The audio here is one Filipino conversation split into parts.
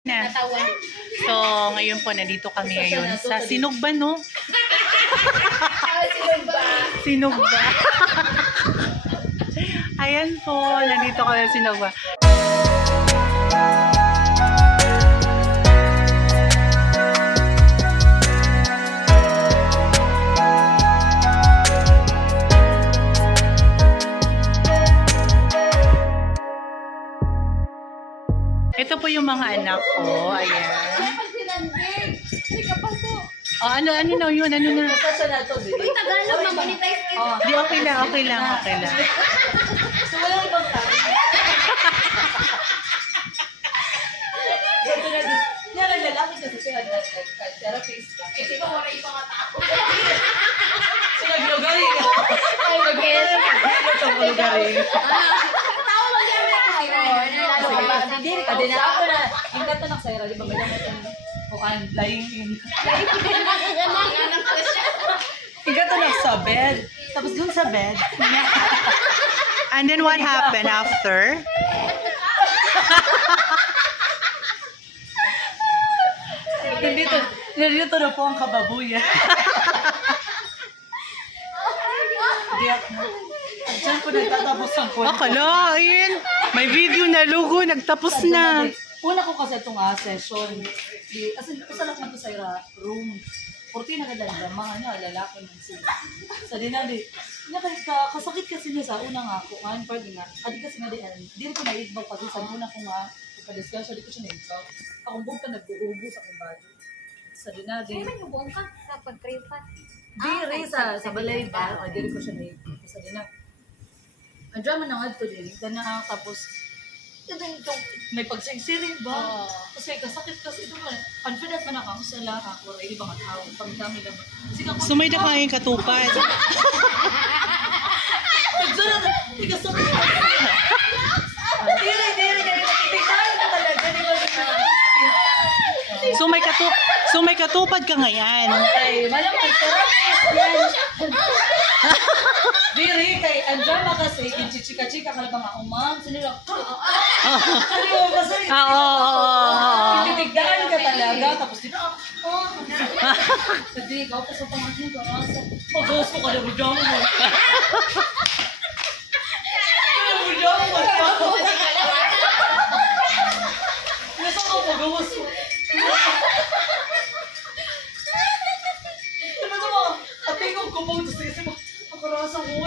Na. So, ngayon po, nandito kami ngayon sa Sinugba, no? Sinugba. Ayan po, nandito kami sa Sinugba. Ito po yung mga anak ko. Ayan. Oh, ano na yun? Ano na? Uy, Tagalog, ma-monetize ito. Oh, di okay lang. So, walang ibang tao. Yan ang lalaki kasi sila therapist. Kasi ba wala ibang tao? Sila galing. Ay, mag-get. Tao lang yan na kasi. Lalo ka ba? Adi na ako na. Yung gato na sa'yo, di ba? May lang ito. Kuan, lying in. Yung gato na sa bed. Tapos dun sa bed. And then what happened after? Nandito na po ang kababuyan. Hindi ako. Diyan po nagtatapos ang kwento. Akala, ayun. May video na logo, nagtapos na. Una ko kasi itong session. Kasi pasalak na ito sa room. Porti na kadang mga lalaki ng sila. Sa dinali, kasakit kasi niya sa una nga ako. Ngayon pwede nga. Adi kasi nga di ko naibag kasi sa una ko nga. Pagka-discussion, di ko siya naibag. Akong buong ka nag-uubo sa akong body. Sa dinali. Ay, man yung buong ka sa pag-tripat. Di sa balay ba? O, di ko siya naibag. Sa dinali. Ang drama na nga ito din. Na tapos, may pagsingsiring ba? Kasi kasakit kasi ito man. Confident man ako sa lahat. Wala ibang tao. Pagdami naman. Sumay na kayong katupad. Pagdara na. Hindi kasakit. Diri. Tignan ka talaga. Di ba? Sumay katupad ka ngayon. Ay, malamang therapist yan. Diri, kay ang drama kasi, kinchika-chika ka lang ako, ma'am. Sinila, ano yung masaya? Oo. Titigdaan ka talaga, tapos din Hindi, ikaw pa sa pangasin ka, rasa. Mag-host mo ka na, budyaw mo. Budyaw mo, nasa ko, mag-host mo. Ano mo, ating kong kumong, tapos kasi mo, ang karasa mo.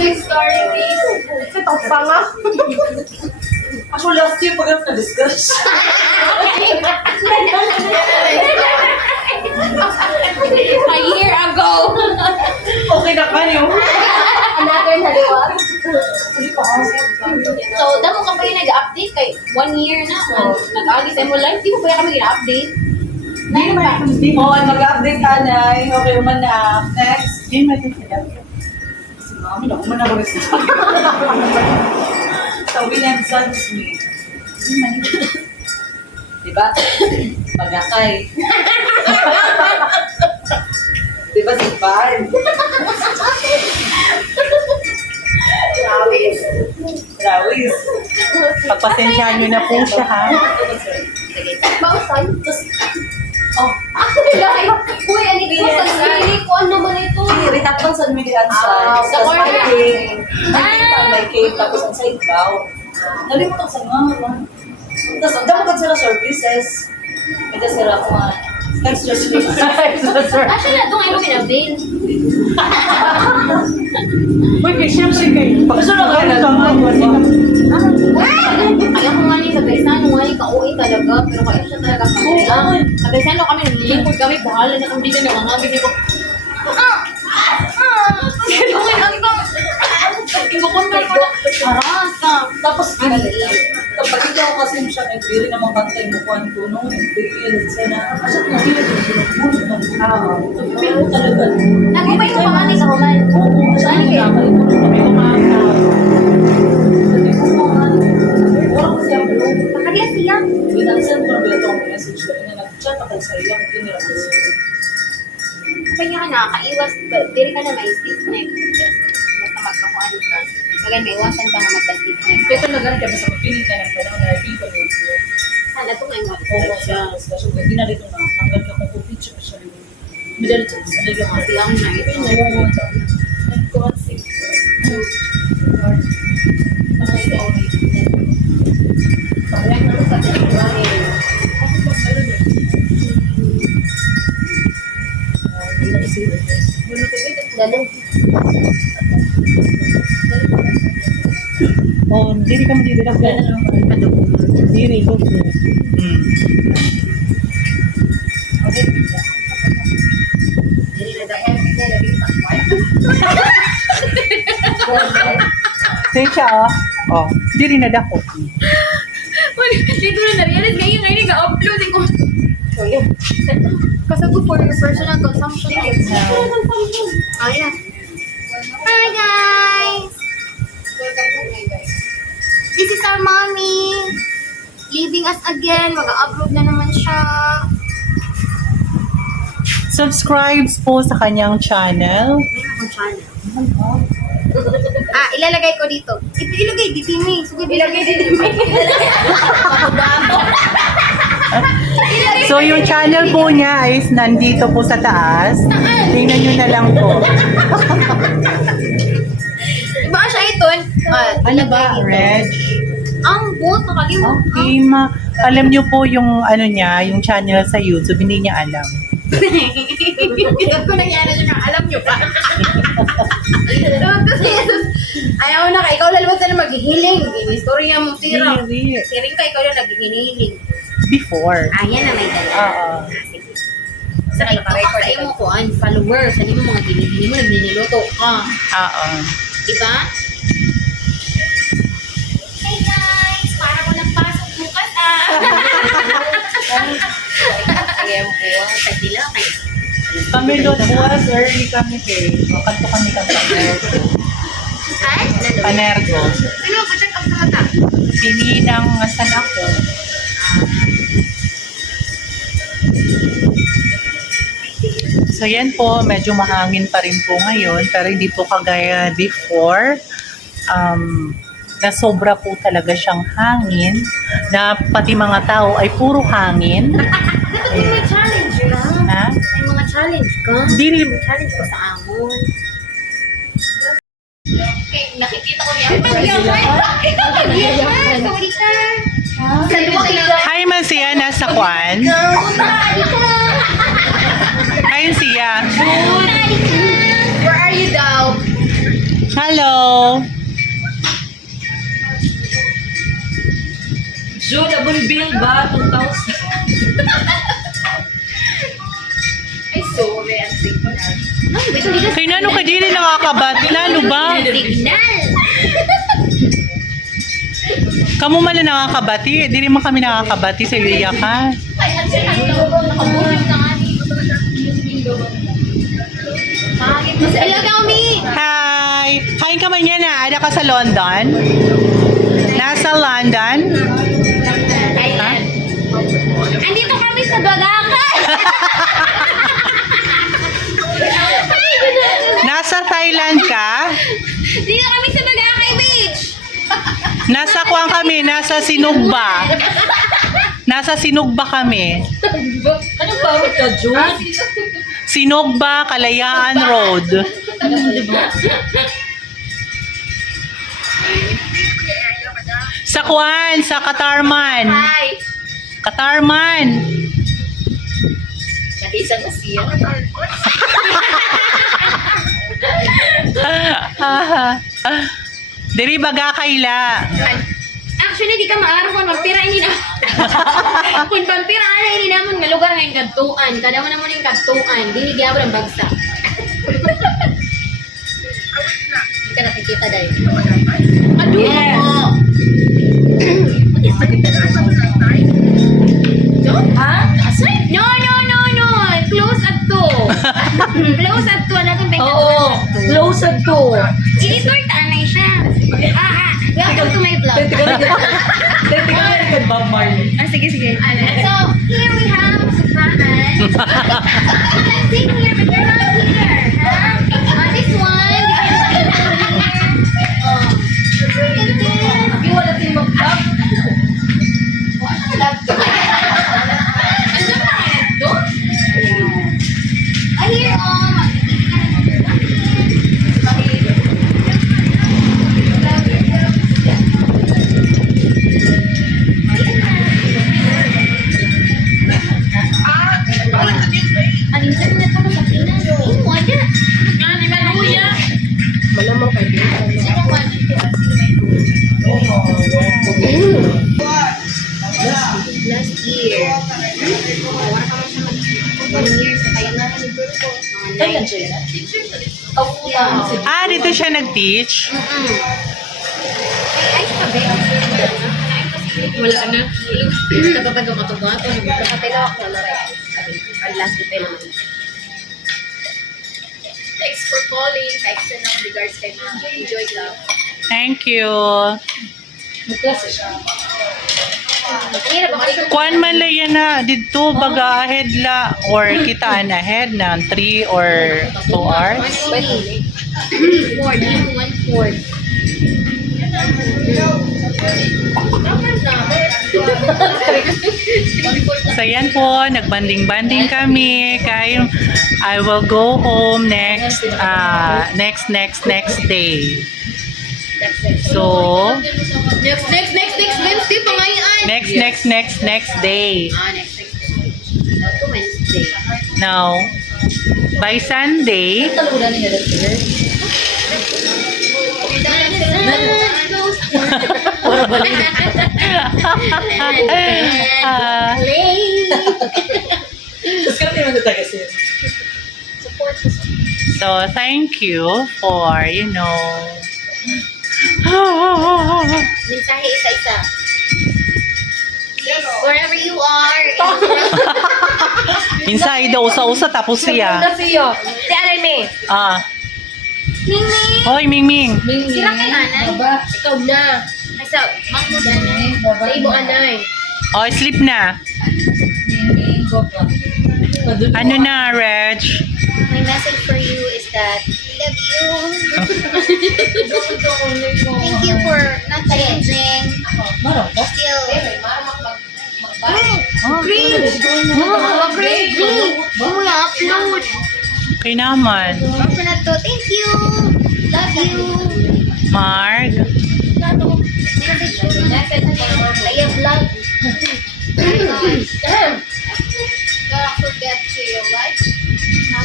Next story, please. Ito pa nga. Ako last year pag na-discuss. A year ago. Okay na ka niyo. Another haliwag. So, damo ka pa yung nag-update kay 1 year na. Nag-agi sa mo life, di mo pa kami gina-update. Ngayon ba? Oo, mag-update tanay. Okay man na. Next. Game natin sila. Si mami na, kumana ko rin siya. Sa William Sunsmith. Diba? Pagkakay. Diba si Pan? Rawis. Pagpasensyahan nyo na po siya, ha? Bausan. Oh, Uy, ano ito? Sansili ko, ano naman ito? retapang sa milian sa sa corner. may cake, tapos ang side bow. Nalimutan sa mga. Tapos, ang damo sila services. Ito sila mga extra services. Actually, na itong ano pinabdate. Uy, kay siyempre kayo. Gusto na kayo Kaya ko nga niya sa Baisano, nga niya ka-uwi talaga, pero kaya siya talaga kaya. Sa Baisano kami, nililingkod kami, bahala na kung di na nangangagin ko. Uy, ang ito! Tingko ko na ko na. Harasa. Tapos, kapag ikaw kasi siya, hindi rin naman bantay mo kung ano, no? Hindi yun, sana. Kasi kung hindi rin pero talaga. Nagubay mo pa kami sa Roman. Oo, saan kaya kayo? Kami kumain na. Sabi ko mo, wala ko siya, pero Makadiya siya. ginansan ko na ba itong message ko na nag-chat ako sa iyo, hindi nila ko siya. Kaya nga nakakaiwas, dili ka na may stiff neck. Maganda, iwasan ka nga magpastig na. Kaya talaga, kaya basta mapiling ka ng panahon na hindi ka notes mo. Sana ito ngayon Oo, siya. Special ka. Di na dito na. Hanggang ka kung picture siya rin. Midal siya. Sa dagang mga lang na ito. Oo, nag-consig. Parang ano sa tinawa Dalong. Oh, diri ka mo diri ako. Diri ko. Siya oh. Diri na dako. Dito na na-realize ngayon nag-upload ko. Kasi good for your personal consumption. Oh, yeah. Hi, guys! This is our mommy. Leaving us again. Mag-upload na naman siya. Subscribe po sa kanyang channel. May akong channel. Ilalagay ko dito. Ilagay dito, May. Sugod ilagay dito, May. So yung channel po niya is nandito po sa taas. Tingnan nyo na lang po. Diba siya ito? Ano ba? Reg? Ang boot, nakalimot. Okay, alam nyo po yung ano niya, yung channel sa YouTube, hindi niya alam. Ito ko nangyari siya, alam nyo pa. Kasi ayaw na ka, ikaw lalabas na maghihiling. History niya mong sira. Siring ka, ikaw lang naghihiling. Before. Yan na may dala. Oo. Sige. Sa ito mo ko, followers, ano mo mga ginihiling mo, nagniniluto ka. Oo. Diba? Hey guys! Para ko nagpasok bukas Kaya mo po, tagdila kayo. Kami doon buwas, early kami kay. Kanto kami kang Panergo. Ay? Panergo. Sino ko check up sa mata? Pininang asan ako. So yan po, medyo mahangin pa rin po ngayon, pero hindi po kagaya before. Na sobra po talaga siyang hangin, na pati mga tao ay puro hangin. Dapat may challenge ka. Ha? May mga challenge ka. Hindi rin. May challenge ko sa amon. Okay, nakikita ko yan. Pag-yaman! Sorry ka! Sa luwag lang. Hi man siya, nasa kwan. Hi siya. Where are you daw? Hello. June, abon bill ba? 2,000. Ay, sorry. Ang signal. Ay, wait, hindi na Kay nano ka di rin nakakabat? Nano ba? signal. Kamu man na nakakabati. Di rin man kami nakakabati sa iya ka. Ay, ang signal. Nakabuhin ka nga dito. Mas ilagaw mi. Hi! Kain ka man yan na. Ada ka sa London? Nasa London? Thailand. Andito kami sa Bagakan. Nasa Thailand ka? Dito kami sa Bagakan Beach. Nasa kuwan kami, nasa Sinugba. Nasa Sinugba kami. Anong bawat ka, June? Sinugba, Kalayaan Road. Sa kuwan, sa Katarman. Hi. Katarman. Nag-isa na siya. Diri baga kaila. Actually, di ka maaraw kung magpira ini na. Kung pampira na ini naman nga lugar ngayon kadtuan. Kada mo naman yung kadtuan. Dinigyan mo ng bagsa. Hindi ka nakikita dahil. Aduh! Yes. No? Ha? Asay? No! Close at to. Close at to. Ano itong Oo. Close at to. Editor, tanay siya. Welcome to my vlog. Teka kay Bob Marley. Sige. So, here we have Suprahan. I'm sitting here, but you're not here. Huh? This one, you can put it here. mo ka din. Sino man? Last year. Wala ka man siya mag 1 year sa kayo na Kailan siya yan? Ah, dito siya nag-teach? Wala na. Kapag matugato, nagkakapilawak na na rin. Ang last day naman. Thanks for calling. Thanks na lang regards kay mga. Enjoy lang. Thank you. Nagklase siya. Kanina ba kayo? Kuan man lang yan na dito baga ahead la or kitaan ahead ng 3 or 2 hours. 1/4. So yan po, nagbanding-banding kami. Kay I will go home next day. So, Next Wednesday pa ngayon. next day. Next Wednesday. Now, by Sunday, Taludan niya rin sir. Tapos ka natin mga taga sir. so thank you for, Mensahe isa-isa. Please, wherever you are. minsan daw usa-usa tapos siya. siyo. Si Areme. Ah, Mingming. hoy Mingming. Sila kay Anay. Baba. Ikaw na. Ay, sa Mangmud Anay. Sa Ibo Anay. Oh, sleep na. Baba. Ano na, Reg? My message for you is that we love you. Thank you for not changing. Marang ka? Still. Oh, Green. Green. Mo upload. okay naman. Ako na to. Thank you. Love you. Mark. I have love. Don't forget to like,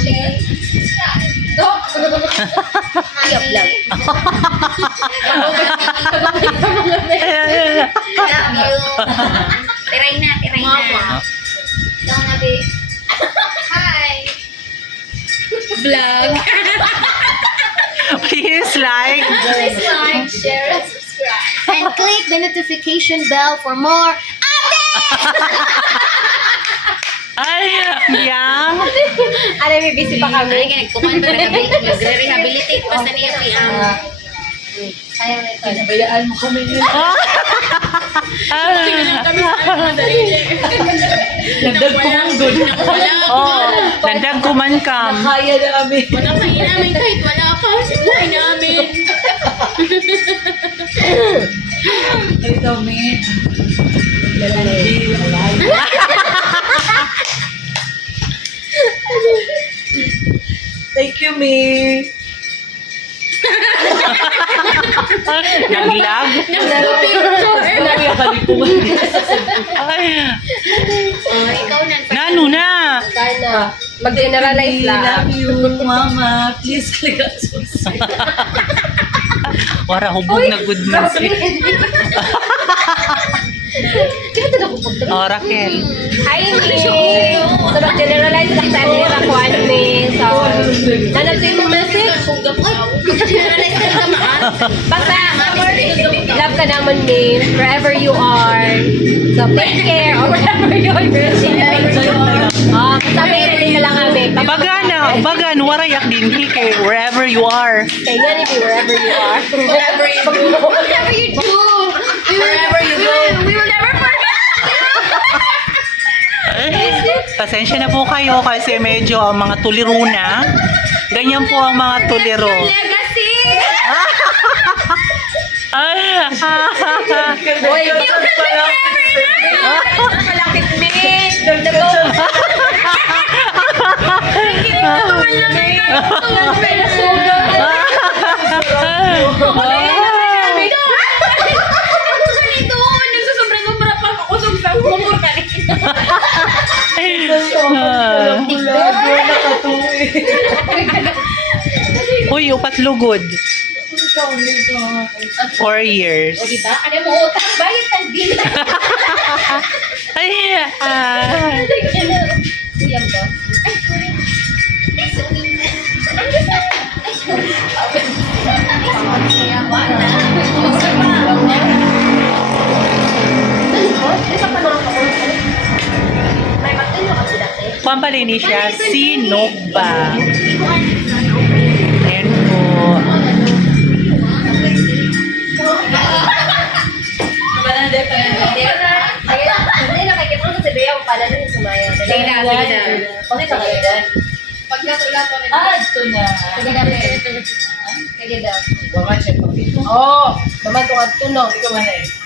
share, subscribe. I have love. Love you. Tiray na. Don't na be. Hi. Vlog. Please like. Please like, share, and subscribe. And click the notification bell for more Ay, yang. Alam, may busy pa kami. Ay, nagkuman pa nag-rehabilitate pa sa niya Ayaw na ito. Pinabayaan mo kami yun. Nagdag kumanggod. Oh, nandag kumankam. Nakaya na kami. Wala kayo namin kahit wala ka sa buhay namin. Ito, may. Thank you, May. Naglag. Ay, Ikaw na. nano na. Sana. Mag-generalize We love you, Mama. Please click on subscribe. Wara hubog na good man si. Oh, Raquel. Hi, Mi. So, mag-generalize lang tayo ni Raquan, Mi. So, nanap yung mga message. Mag-generalize ka naman. Basta, love ka naman, Mi. Wherever you are. So, take care. Or wherever you are. Sabi rin lang kami. Bagan, warayak din kay wherever you are. Kaya yan, Mi. Wherever you are. Wherever you do. Wherever you do. Wherever you go. We will never forget. Pasensya na po kayo kasi medyo ang mga tuliro na. Ganyan po ang mga tuliro. Legacy! Ay, Boy, malapit me. Uy, upat lugod. 4 years. O diba? Kaya mo utang, bayad ng din. Ay, Yan ba? Ay, sorry. Ay, sorry. Ano ba? Ay, sorry. Kaya ba na? May magtino kasi dati. pampalini siya, sinokba. Ayan po. Hindi nakikita ko sa Bea pala na yung sumaya. Sige na, sige na. Bakit ka kayo dyan? Pag natulato rin. Ito na. Sige na, sige na. Sige na. Oo, naman itong ato no. Ikaw ba na eh?